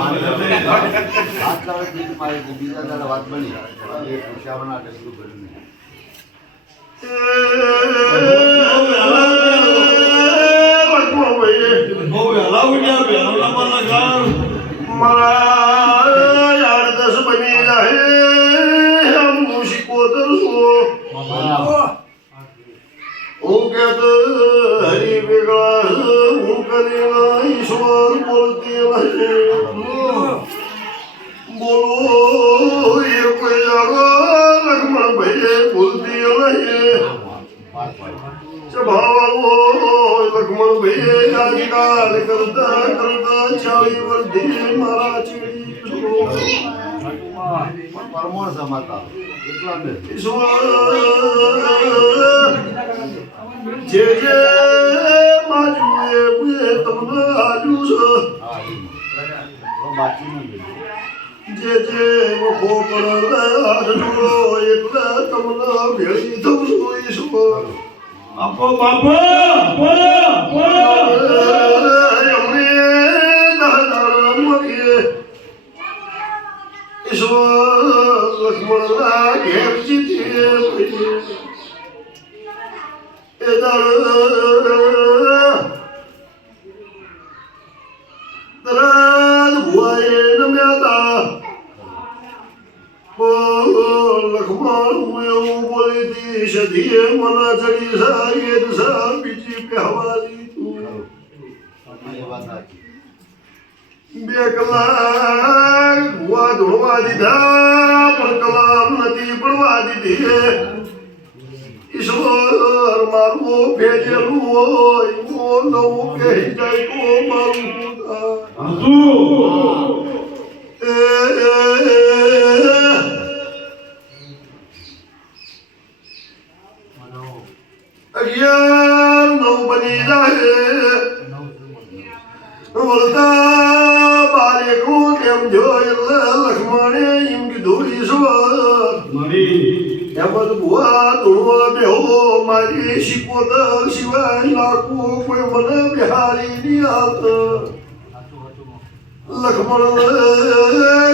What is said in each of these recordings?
વાત બીજી મારી બીજા દાડા વાત બની એ પૂછાવાના ડગલું ભર્યું નહીં બહુ વહેલા ઉઠ્યા વહેલા નંબરના ગાળ મારા યાર દસ બની હરી વેગળા હું કરેલા ઈશ્વર બોલતી રહે બોલો એ લક્ષ્મણ ભાઈએ બોલતી રહે સ્વભાવો લક્ષ્મણ ભાઈએ આજકાલ કરતા કરતા ચાલી વર્ષે મારા ચીડી પરમોણ સમાતા એટલા બે જે જે બાજુએ બુએ તમને આજુ એ છે જે જે વખો પડે આજુ એટલે તમને ભેળી થવું ઈશ્વર આપો બાપા બોલો બોલો ઈશ્વર લક્ષ્મણના ઘેર જીતીએ બે કલાક ભુવા ધોવા દીધા પણ કલામ નથી પડવા દીધી. ઈશ્વર હોય હું નવું કહી જાય નવ બની જાય વળતા બારે કોણ એમ જોઈ લક્ષ્મણે એમ કીધું જ બુઆ બેહો મારી શીખોતર સિવાય લાખું કોઈ મને બિહારી ની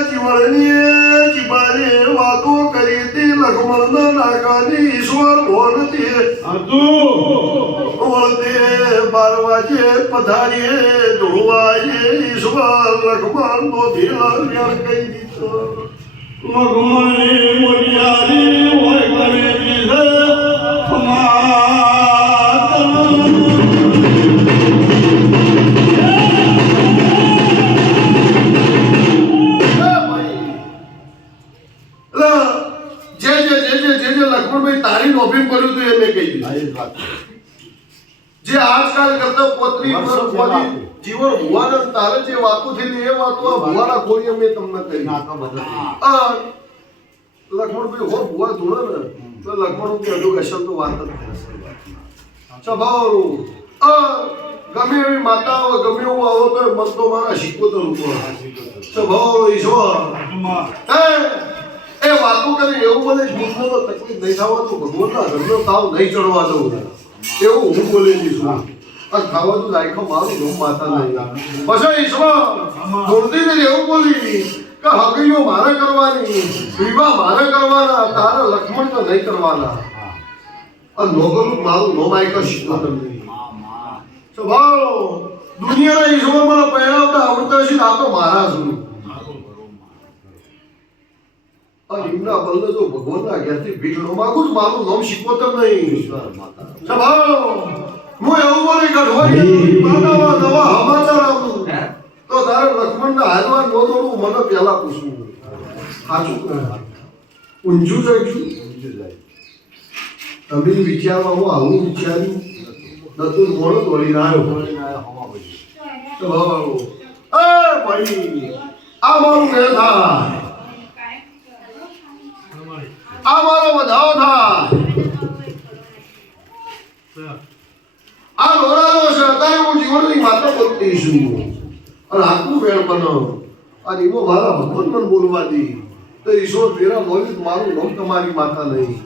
જીવણની જીવાને વાતો કરી હતી લક્ષ્મણના નાકાની ઈશ્વર ભોનથી હતું વળતે બાર વાગે પધારીએ ધોવાએ ઈશ્વર લક્ષ્મણ નો ભેળા કહી દીધો. લગમણી મોરિયારી હોય કરે દીધે એટલે જીવન ભુવાના તારે જે વાતો થયેલી એ વાતો આ ભુવાના ખોરીએ મેં તમને કરી. બધા આ લક્ષ્મણભાઈ હો ભુવા ધૂળે ને તો લક્ષ્મણ કે હજુ કશન તો વાત જ સ્વભાવ ગમે એવી માતા હોય ગમે એવું આવો તો મન તો મારા તો ઉપર સ્વભાવ ઈશ્વર એ વાતો કરી એવું બોલે ભૂલનો તો તકલીફ નહીં થવા તો ભગવાનના ઘરનો તાવ નહીં ચડવા દઉં. એવું હું બોલી છું. આ ખાવા તો લાયકો મારું ગમ માતા નહીં પછી ઈશ્વર જોડતીને એવું બોલી કે હગીઓ મારે કરવાની વિવાહ મારે કરવાના તારા લક્ષ્મણ તો નહીં કરવાના. આ નોગરનું મારું નો માયકા શીખવા તમને. સ્વભાવ દુનિયાના ઈશ્વર મને પહેરાવતા આવડતા છે આ તો મારા છું એમના બદલે જો ભગવાનના ઘેરથી ભીખ ન માગું મારું નામ શીખવતર નહીં. ઈશ્વર માતા. સ્વભાવ. હું એવું બોલી નવા સમાચાર આપું તો તારે લક્ષ્મણના હાલમાં નો દોડવું મને પહેલા પૂછવું. સાચું ઊંચું જઈશું તમે વિચારવા હું આવું વિચાર્યું? નતું મોડો આવ્યો સ્વભાવ એ ભાઈ આ મારું મેળ થાય. આ મારો બધાઓ થાય. આ લોરાનો છે હું જીવનની વાતો બોલતીશું અને આટલું વેળ બનાવ. અને એમાં મારા ભગવાન પણ બોલવા દે. તો ઈશ્વર ફેરા બોલી મારું નામ તમારી માતા નહીં.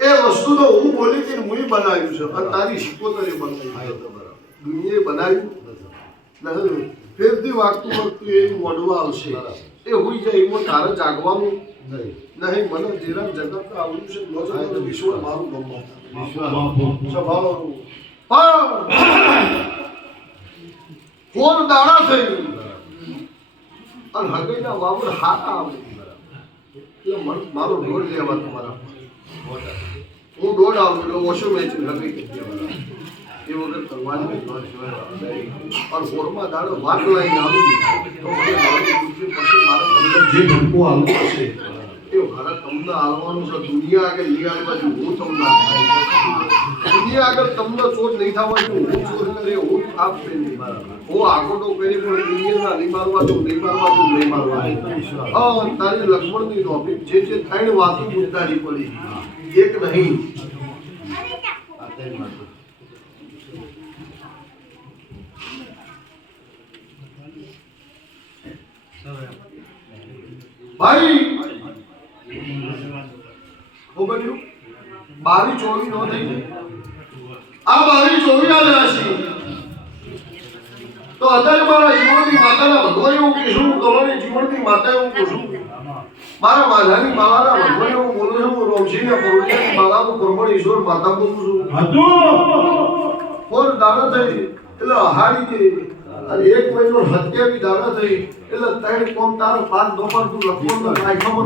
એ વસ્તુ હું બોલી કે હું બનાવ્યું છે. અને તારી શિકોતરે બનાવ્યું છે દુનિયાએ બનાવ્યું? નથી ફેરથી વાગતું વાગતું એ મોઢું આવશે. એ હોઈ જાય એમાં તારે જાગવાનું. નહીં. મને ધીરા જગત આવડ્યું છે ન તો વિશ્વ મારું ગમવા. વિશ્વાસ. સ્વભાવ પણ કોણ દાડા થઈ અને હગઈના વાવડ હારા આવે. એટલે મન- મારો દોડ લેવા તમારા હું દોડ આવું એટલે ઓછો મેચ હગઈ કે એ વખત કરવાની પણ ફોરમાં દાડો વાત લઈને આવું તો મને પછી મારે જે ઢંકો આવું હશે એ મારે તમને આવવાનું છે દુનિયા આગળ લઈ આવવા જો હું તમને દુનિયા આગળ તમને ચોર નહીં થવા જો હું ચોર કરે હું થાપ નહીં હું આગોટો કરી પણ દુનિયાના નહીં મારવા જો નહીં મારવા જો નહીં મારવા હા તારી લક્ષ્મણની ટોપિક જે છે ત્રણ વાતો મુદ્દાની પડી. એક નહીં આ તેની માટે. ભાઈ હું બન્યું બાવી ચોવી નો થઈ આ બાવી ચોવી ના રાશિ તો અત્યારે મારા જીવનની માતાના ભગવાન એવું કહેશું ગવાની જીવનની માતા એવું કહેશું. મારા માધાની બાવાના ભગવાન એવું બોલું છું, હું રોમસિંહના પરોઠિયાની હું પ્રમાણ ઈશ્વર માતા બોલું છું. ફોન દાડા થઈ, એટલે હાડી ગઈ અને એક મહિનો હત્યા બી દાડા થઈ, એટલે ત્રણ કોમ તારો પાંચ દોપર તું લખવાનું નાખ્યા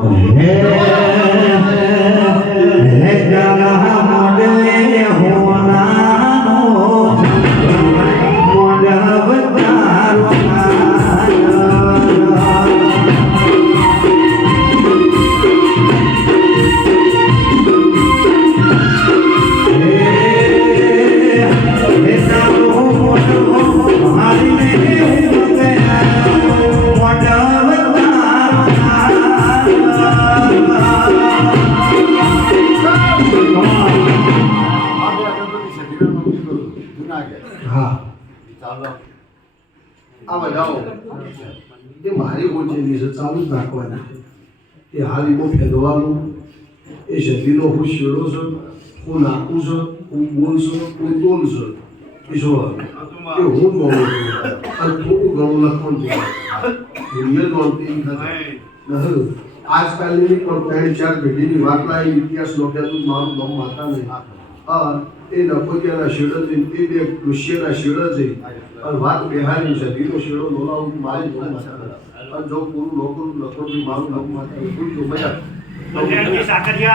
જુનાગઢ. હા. ચાલો. આ બધા એ મારી ઓળખેલી છે ચાલુ જ નાખવાની એ હાલ એવો ફેરવાનું એ શરીરનો હું શેડો છે હું નાખું છે હું બોલ છે હું તોલ છે. શું એ હું બોલું છું. અને થોડું ઘણું લખવાનું છે. દુનિયા નોંધતી નથી. આજકાલની પણ ત્રણ ચાર પેઢીની વાર્તા એ ઇતિહાસ લોક્યા તું મારું નામ માતા નહીં. હા એ નફોતિયાના શેડો છે એ બે કૃષ્યના શેડો છે. અને વાત બેહારી છે બીજો શેડો નોલાવું મારી અને જો પૂરું ન કરું લખો મારું નામ માતા પૂરું